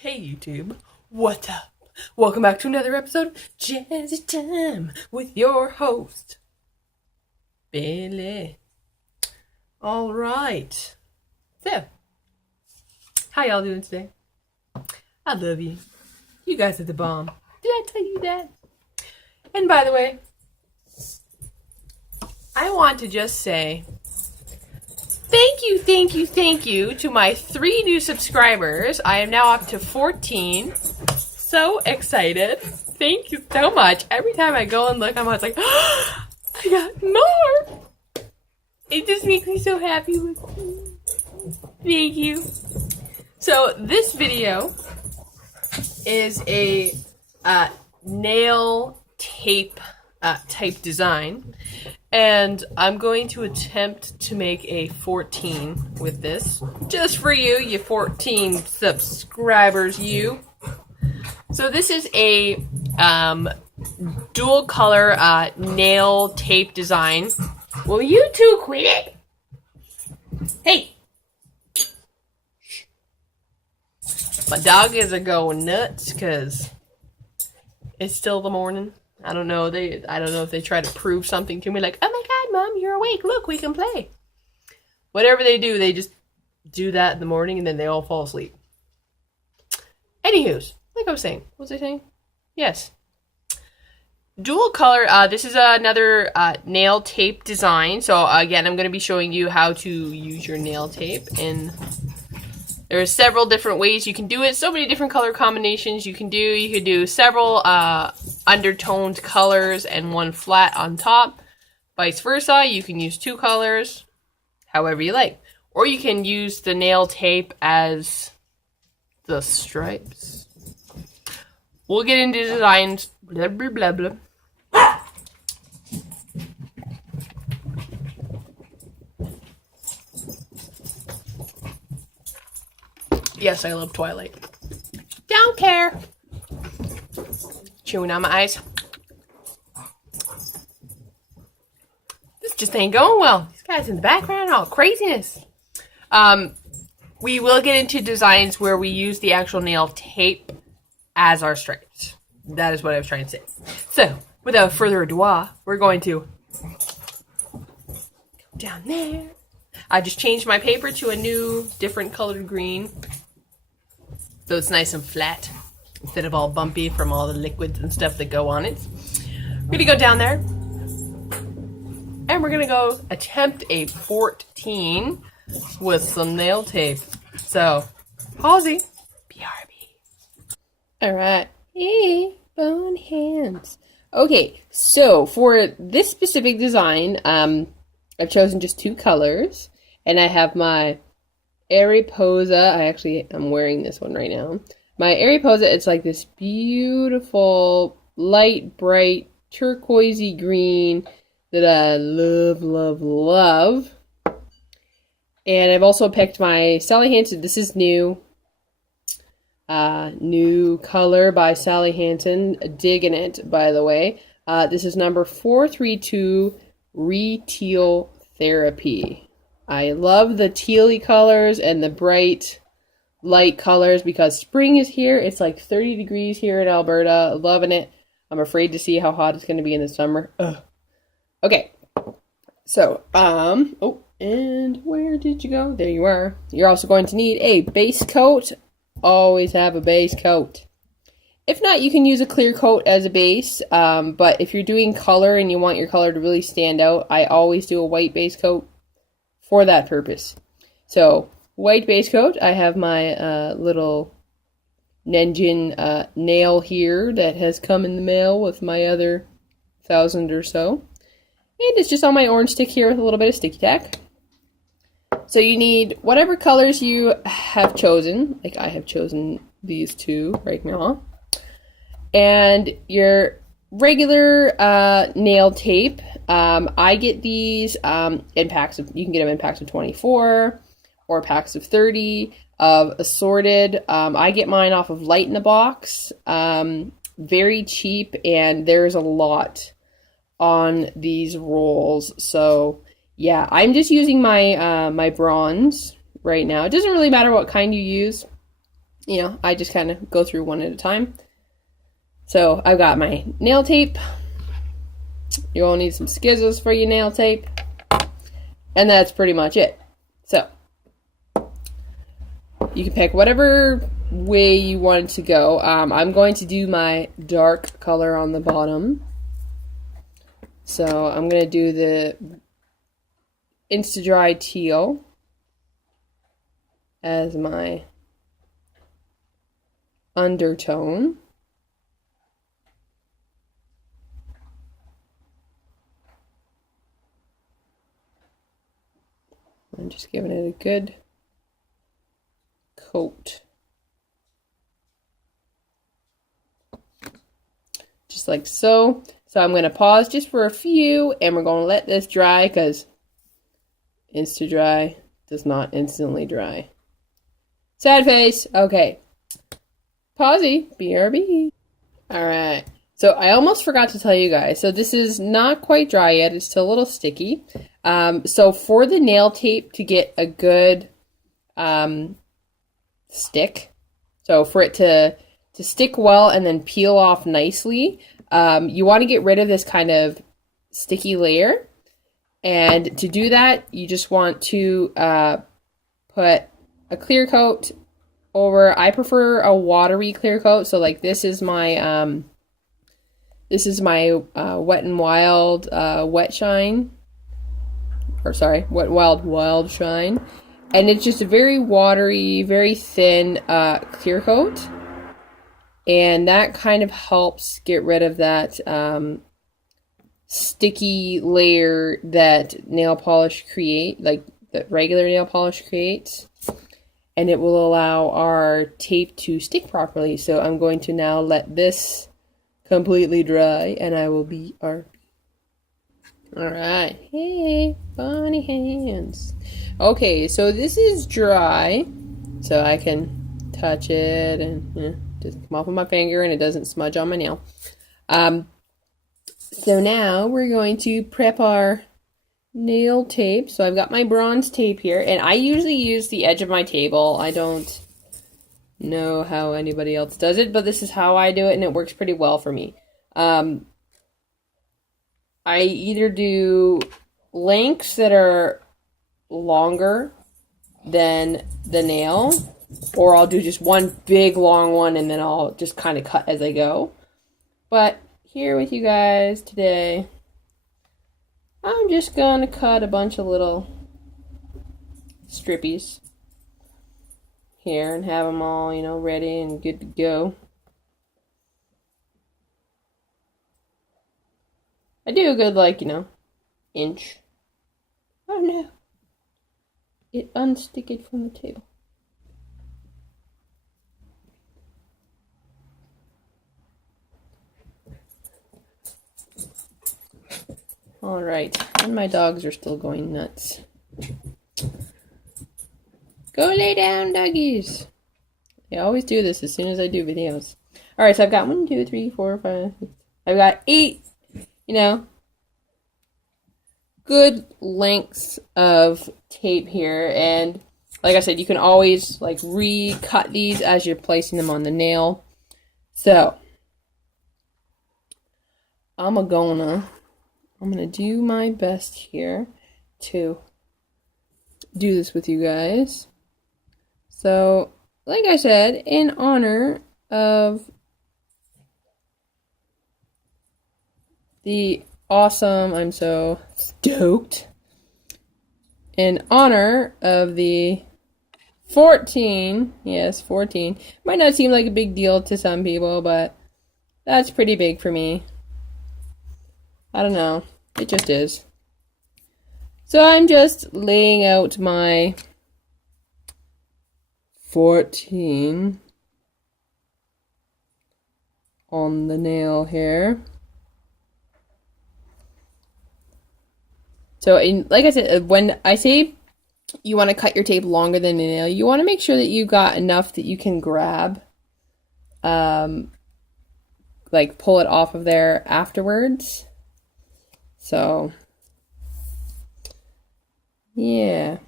Hey YouTube, what's up? Welcome back to another episode of Jazzy Time with your host, Billy. Alright, so, how y'all doing today? I love you. You guys are the bomb. Did I tell you that? And by the way, I want to just say thank you to my 3 new subscribers. I am now up to 14. So excited. Thank you so much. Every time I go and look, I'm always like, oh, I got more. It just makes me so happy. Thank you. So this video is a nail tape type design. And I'm going to attempt to make a 14 with this. Just for you, you 14 subscribers, you. So this is a dual color nail tape design. Will you two quit it? Hey! My dog is going nuts because it's still the morning. I don't know if they try to prove something to me, like, oh my god, Mom, you're awake. Look, we can play. Whatever they do, they just do that in the morning and then they all fall asleep. Anywho's, like I was saying. What was I saying? Yes. Dual color, this is another nail tape design. So again, I'm going to be showing you how to use your nail tape. And there are several different ways you can do it. So many different color combinations you can do. You could do several undertoned colors and one flat on top. Vice versa, you can use 2 colors, however you like. Or you can use the nail tape as the stripes. We'll get into designs. Blah, blah, blah, blah. Yes, I love Twilight. Don't care. Chewing on my eyes. This just ain't going well. These guys in the background, all craziness. We will get into designs where we use the actual nail tape as our stripes. That is what I was trying to say. So, without further ado, we're going to go down there. I just changed my paper to a new, different colored green. So it's nice and flat, instead of all bumpy from all the liquids and stuff that go on it. We're going to go down there. And we're going to go attempt a 14 with some nail tape. So, Pausey, BRB. Alright. Hey, bone hands. Okay, so for this specific design, I've chosen just 2 colors. And I have my Ariposa. I'm wearing this one right now. My Ariposa, it's like this beautiful, light, bright, turquoisey green that I love, love, love. And I've also picked my Sally Hansen. This is new. New color by Sally Hansen. Digging it, by the way. This is number 432, Re-Teal Therapy. I love the tealy colors and the bright light colors because spring is here. It's like 30 degrees here in Alberta. Loving it. I'm afraid to see how hot it's going to be in the summer. Ugh. Okay. So, oh, and where did you go? There you are. You're also going to need a base coat. Always have a base coat. If not, you can use a clear coat as a base. But if you're doing color and you want your color to really stand out, I always do a white base coat for that purpose. So, white base coat. I have my little Nenjin nail here that has come in the mail with my other 1,000 or so. And it's just on my orange stick here with a little bit of sticky tack. So you need whatever colors you have chosen. Like I have chosen these 2 right now. And your regular nail tape. I get these in packs of, you can get them in packs of 24 or packs of 30 of assorted. I get mine off of Light in the Box. Very cheap, and there's a lot on these rolls. So yeah, I'm just using my my bronze right now. It doesn't really matter what kind you use. you know, I just kind of go through one at a time. So I've got my nail tape. You'll need some skizzles for your nail tape. And that's pretty much it. So you can pick whatever way you want it to go. I'm going to do my dark color on the bottom. So I'm going to do the Insta-Dry Teal as my undertone. I'm just giving it a good coat. Just like so. So I'm going to pause just for a few, and we're going to let this dry because Insta-Dry does not instantly dry. Sad face. Okay. Pausey. BRB. Alright. So I almost forgot to tell you guys. So this is not quite dry yet. It's still a little sticky. So for the nail tape to get a good stick, so for it to stick well and then peel off nicely, you want to get rid of this kind of sticky layer. And to do that, you just want to put a clear coat over. I prefer a watery clear coat. So like this is my Wet n Wild Wet Shine. Or sorry, Wet n Wild Shine. And it's just a very watery, very thin clear coat. And that kind of helps get rid of that sticky layer that nail polish that regular nail polish creates. And it will allow our tape to stick properly. So I'm going to now let this completely dry, and I will be RB. Alright. Hey, bunny hands. Okay, so this is dry. So I can touch it, and it doesn't come off of my finger, and it doesn't smudge on my nail. So now we're going to prep our nail tape. So I've got my bronze tape here, and I usually use the edge of my table. I don't know how anybody else does it, but this is how I do it, and it works pretty well for me. I either do lengths that are longer than the nail, or I'll do just one big long one and then I'll just kind of cut as I go. But here with you guys today, I'm just gonna cut a bunch of little strippies here and have them all, you know, ready and good to go. I do a good, like, you know, inch. Oh no. It unstick it from the table. Alright, and my dogs are still going nuts. Go lay down, doggies. I always do this as soon as I do videos. Alright, so I've got 1, 2, 3, 4, 5, 6. I've got 8, you know, good lengths of tape here. And like I said, you can always like recut these as you're placing them on the nail. So I'm gonna do my best here to do this with you guys. So, like I said, in honor of the awesome, I'm so stoked, in honor of the 14, yes, 14, might not seem like a big deal to some people, but that's pretty big for me. I don't know, it just is. So I'm just laying out my 14 on the nail here. So, like I said, when I say you want to cut your tape longer than the nail, you want to make sure that you got enough that you can grab, like pull it off of there afterwards. So, yeah.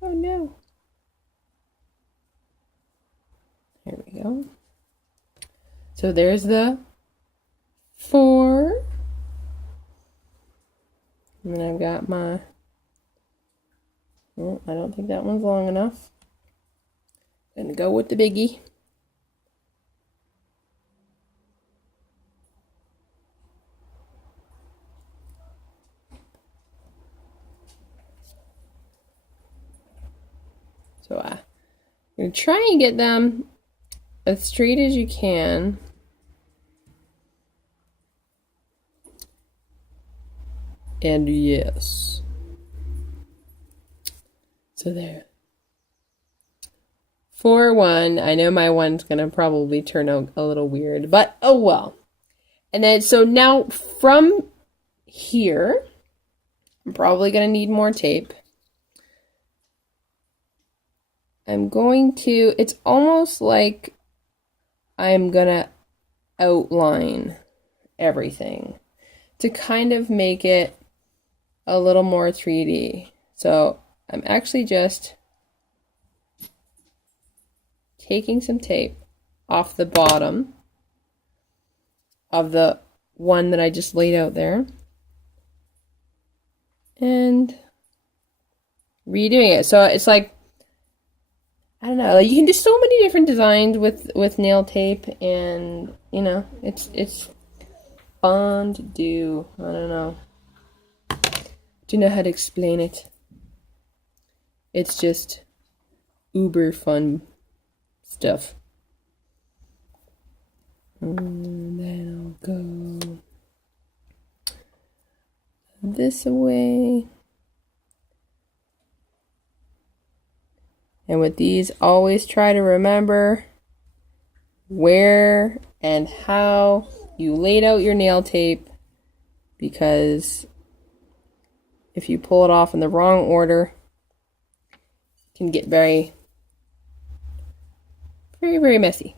Oh no. go. So there's the 4. And then I've got my, oh, I don't think that one's long enough. Gonna go with the biggie. So I'm gonna try and get them as straight as you can. And yes. So there. 4-1. I know my one's gonna probably turn out a little weird, but oh well. And then so now from here, I'm probably gonna need more tape. I'm going to, it's almost like I'm gonna outline everything to kind of make it a little more 3D. So I'm actually just taking some tape off the bottom of the one that I just laid out there and redoing it. So it's like, I don't know, you can do so many different designs with nail tape, and you know, it's fun to do. I don't know. Do you know how to explain it? It's just uber fun stuff. And then I'll go this way. And with these, always try to remember where and how you laid out your nail tape, because if you pull it off in the wrong order, it can get very, very messy.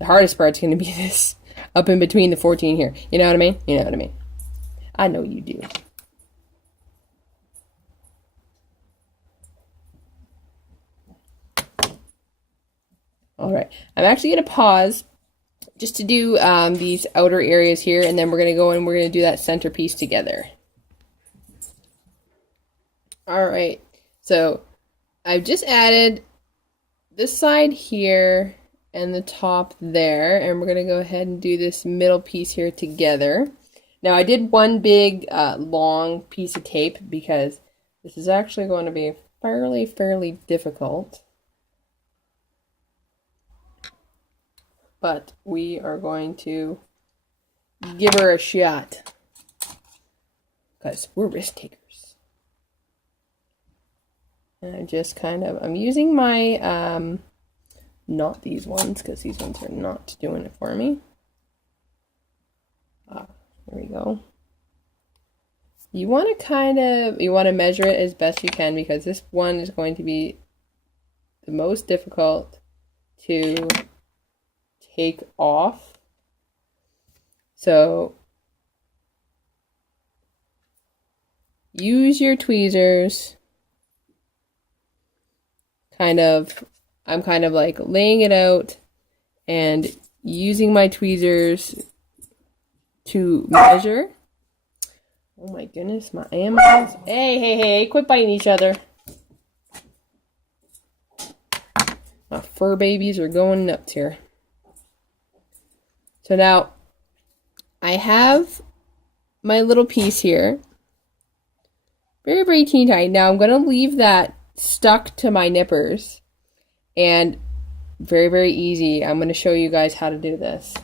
The hardest part's going to be this up in between the 14 here. You know what I mean? You know what I mean. I know you do. All right, I'm actually going to pause just to do these outer areas here, and then we're going to go and we're going to do that centerpiece together. All right, so I've just added this side here and the top there, and we're going to go ahead and do this middle piece here together. Now I did one big long piece of tape because this is actually going to be fairly difficult. But we are going to give her a shot because we're risk takers. And I just kind of, I'm using my, not these ones, because these ones are not doing it for me. There we go. You want to measure it as best you can, because this one is going to be the most difficult to take off. So use your tweezers. I'm kind of like laying it out and using my tweezers to measure. Oh my goodness, my animals. Hey, quit biting each other. My fur babies are going nuts here. So now I have my little piece here. Very teeny tiny. Now I'm going to leave that stuck to my nippers. And very easy. I'm going to show you guys how to do this.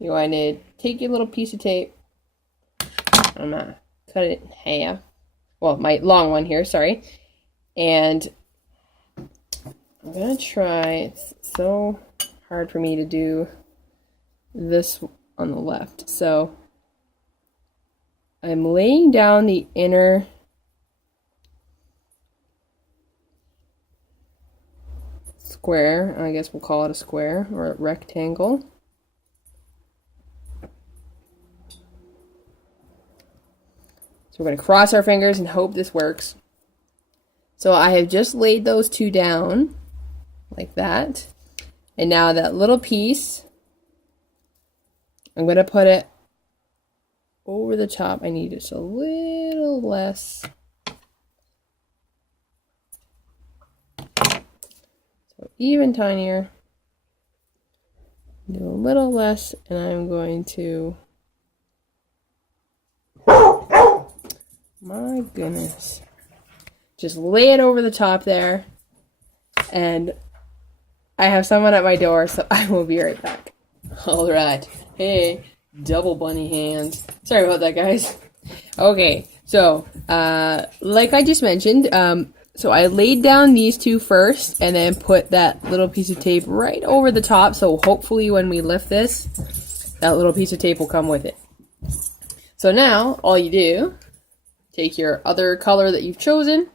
You want to take your little piece of tape. I'm going to cut it in half. Well, my long one here, sorry. And I'm going to try, it's so hard for me to do this on the left. So I'm laying down the inner square. I guess we'll call it a square or a rectangle. So we're going to cross our fingers and hope this works. So I have just laid those two down like that. And now that little piece, I'm going to put it over the top. I need just a little less. So even tinier. Do a little less, and I'm going to, my goodness, just lay it over the top there. And I have someone at my door, so I will be right back. All right. Hey, double bunny hands. Sorry about that, guys. Okay, so like I just mentioned, so I laid down these two first and then put that little piece of tape right over the top, so hopefully when we lift this, that little piece of tape will come with it. So now, all you do, take your other color that you've chosen,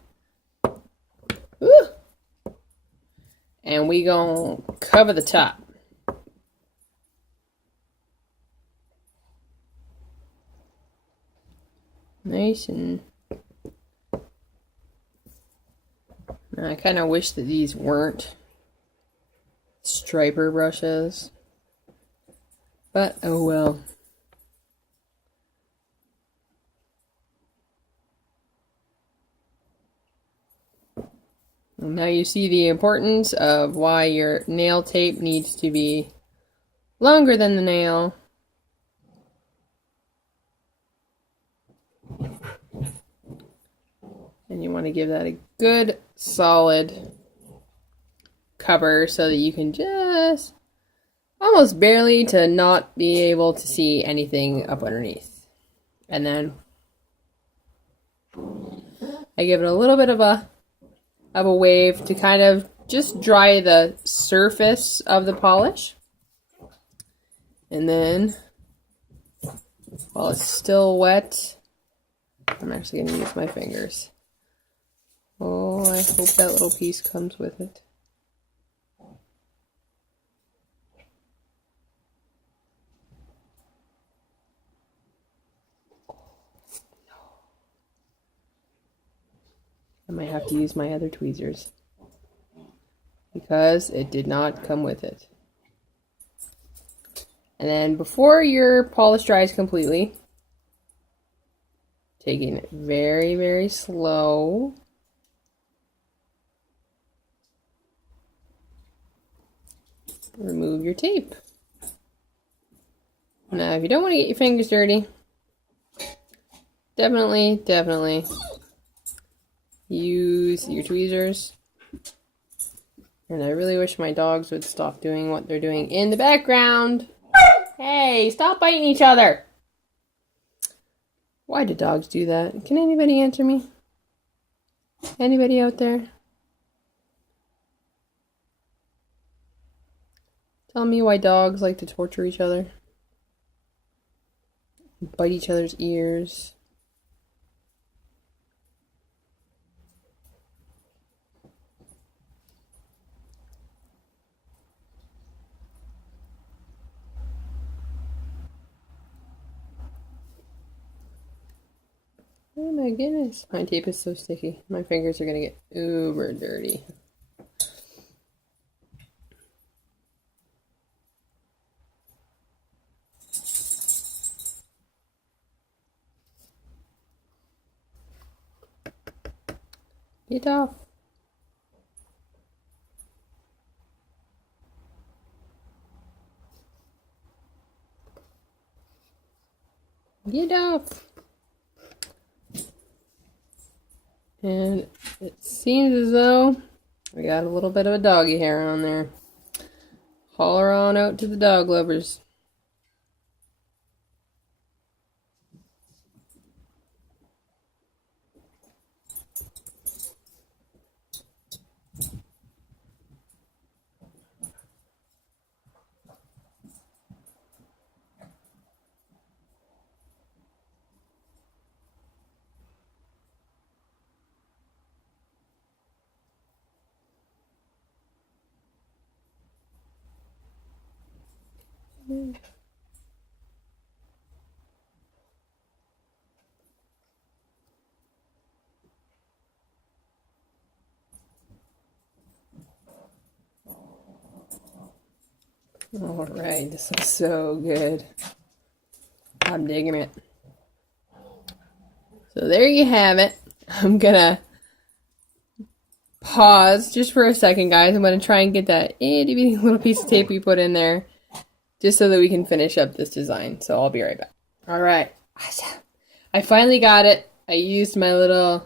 and we gonna cover the top. Nice. And I kind of wish that these weren't striper brushes, but oh well. Now you see the importance of why your nail tape needs to be longer than the nail. And you want to give that a good solid cover so that you can just almost barely to not be able to see anything up underneath. And then I give it a little bit of a wave to kind of just dry the surface of the polish. And then while it's still wet, I'm actually going to use my fingers. Oh, I hope that little piece comes with it. I might have to use my other tweezers because it did not come with it. And then before your polish dries completely, taking it very, very slow. Remove your tape. Now, if you don't want to get your fingers dirty, definitely use your tweezers. And I really wish my dogs would stop doing what they're doing in the background. Hey, stop biting each other. Why do dogs do that? Can anybody answer me? Anybody out there? Tell me why dogs like to torture each other. Bite each other's ears. Oh my goodness. My tape is so sticky. My fingers are going to get uber dirty. Get off. Get off. And it seems as though we got a little bit of a doggy hair on there. Holler on out to the dog lovers. All right, this looks so good. I'm digging it. So there you have it. I'm gonna pause just for a second, guys. I'm gonna try and get that itty bitty little piece of tape we put in there, just so that we can finish up this design. So I'll be right back. All right, awesome. I finally got it. I used my little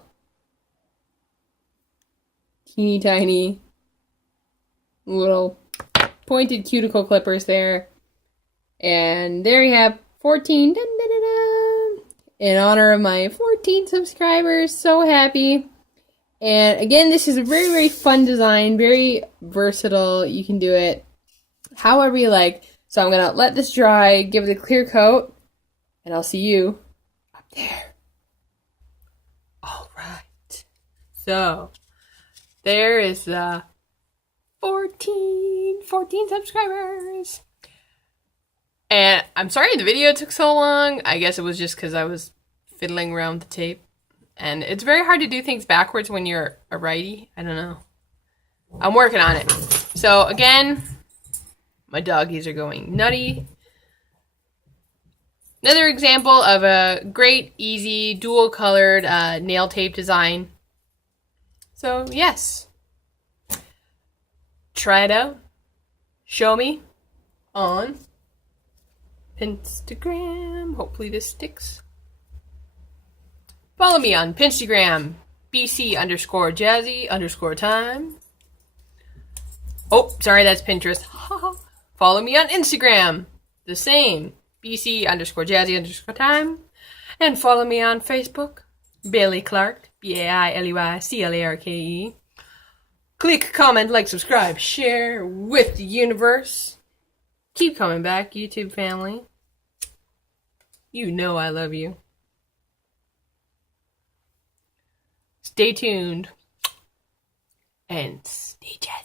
teeny tiny little pointed cuticle clippers there. And there you have 14. Dun, dun, dun, dun, in honor of my 14 subscribers. So happy. And again, this is a very, very fun design. Very versatile. You can do it however you like. So I'm going to let this dry, give it a clear coat, and I'll see you up there. All right. So there is the 14 subscribers. And I'm sorry the video took so long. I guess it was just because I was fiddling around with the tape. And it's very hard to do things backwards when you're a righty. I don't know. I'm working on it. So again, my doggies are going nutty. Another example of a great, easy, dual-colored nail tape design. So yes. Try it out. Show me on Instagram. Hopefully this sticks. Follow me on Pinstagram, BC_Jazzy_time. Oh, sorry, that's Pinterest. Follow me on Instagram, the same, BC_Jazzy_time. And follow me on Facebook, Bailey Clarke, BAILEYCLARKE. Click, comment, like, subscribe, share with the universe. Keep coming back, YouTube family. You know I love you. Stay tuned and stay jazzy.